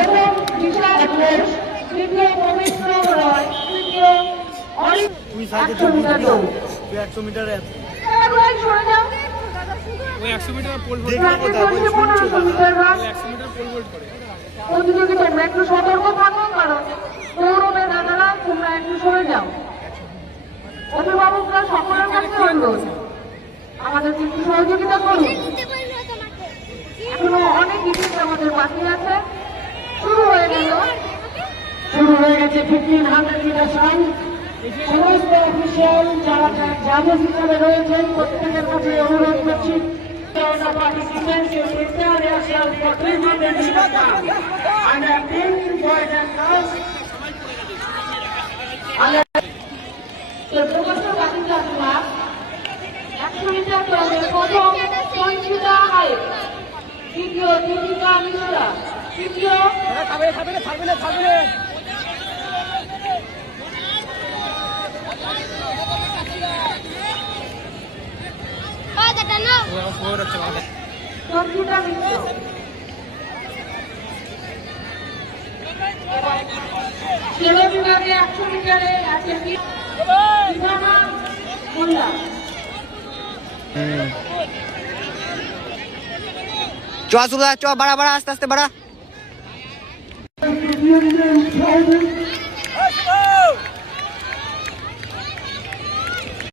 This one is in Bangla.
এবং বিশাল ঘোষ, তৃতীয় পবিত্র রয়, তৃতীয় অনেক 100 মিটার দৌড়। 100 মিটারে সরে যাও। ওই 100 মিটার পোল ভোল্ট চলছে 1500 metre run. 100 metre pole vault করে প্রতিযোগিতা একটু সতর্ক থাকো, কারণ দৌড়বে দাদারা, তোমরা একটু সরে যাও। অভিভাবকরা সকলের কাছে অনুরোধ, আমাদেরকে একটু সহযোগিতা করুন। এখনো অনেক ইভেন্ট আমাদের বাকি আছে। শুরু হয়ে গেছে 1500 মিটার রান। সমস্ত অফিসিয়াল যারা জাজেস হিসাবে রয়েছেন প্রত্যেকের কাছে অনুরোধ করছি, participants to prepare yourselves for 300 meters run. And I think boys and girls, চোদ্দবছর বালিকা ক্লাব 100 মিটার দৌড়ে প্রথম সঞ্চিতা হাইট, দ্বিতীয় দীপিকা মিশ্রা, তৃতীয় সঞ্চিতা মিশ্র। ষোলো বিভাগে 100 মিটারে আছে ইভানা মোল্লা। চ বাড়া আস্তে আস্তে বাড়া।